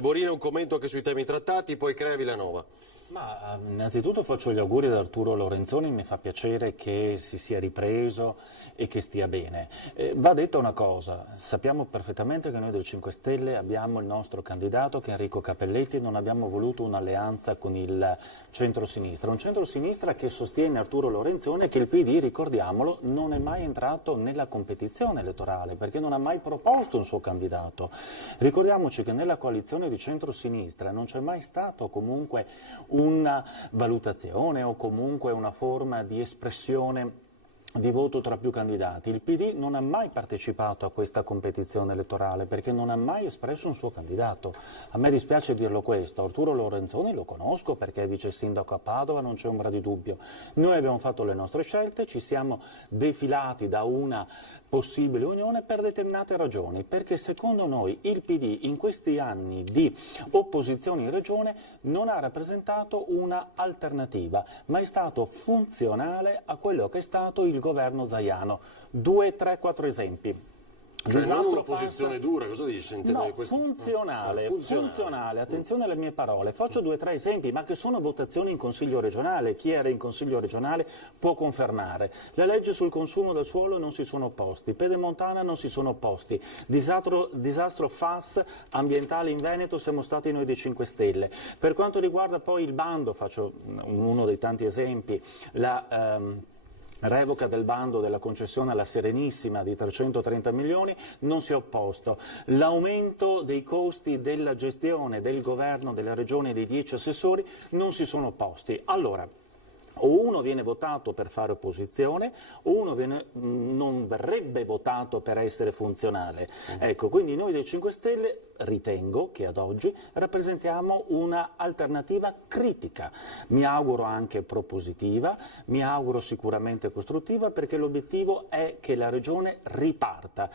Borina un commento anche sui temi trattati, poi Crea Villanova. Ma innanzitutto faccio gli auguri ad Arturo Lorenzoni, mi fa piacere che si sia ripreso e che stia bene. Va detta una cosa, sappiamo perfettamente che noi del 5 Stelle abbiamo il nostro candidato che è Enrico Capelletti, non abbiamo voluto un'alleanza con il centro-sinistra, un centro-sinistra che sostiene Arturo Lorenzoni e che il PD, ricordiamolo, non è mai entrato nella competizione elettorale perché non ha mai proposto un suo candidato. Ricordiamoci che nella coalizione di centro-sinistra non c'è mai stato comunque una valutazione o comunque una forma di espressione di voto tra più candidati. Il PD non ha mai partecipato a questa competizione elettorale perché non ha mai espresso un suo candidato. A me dispiace dirlo questo, Arturo Lorenzoni lo conosco perché è vice sindaco a Padova, non c'è ombra di dubbio. Noi abbiamo fatto le nostre scelte, ci siamo defilati da una possibile unione per determinate ragioni, perché secondo noi il PD in questi anni di opposizione in regione non ha rappresentato una alternativa, ma è stato funzionale a quello che è stato il governo Zaiano. 2, 3, 4 esempi. Cioè non un'opposizione dura, cosa dici? No, funzionale, attenzione alle mie parole. Faccio 2 o 3 esempi, ma che sono votazioni in Consiglio regionale. Chi era in Consiglio regionale può confermare. La legge sul consumo del suolo non si sono opposti, Pedemontana non si sono opposti, disastro FAS ambientale in Veneto siamo stati noi dei 5 Stelle. Per quanto riguarda poi il bando, faccio uno dei tanti esempi, revoca del bando della concessione alla Serenissima di 330 milioni, non si è opposto. L'aumento dei costi della gestione del governo della regione dei 10 assessori non si sono opposti. Allora, o uno viene votato per fare opposizione o uno non verrebbe votato per essere funzionale. Ecco, quindi noi dei 5 Stelle ritengo che ad oggi rappresentiamo una alternativa critica. Mi auguro anche propositiva, mi auguro sicuramente costruttiva perché l'obiettivo è che la regione riparta.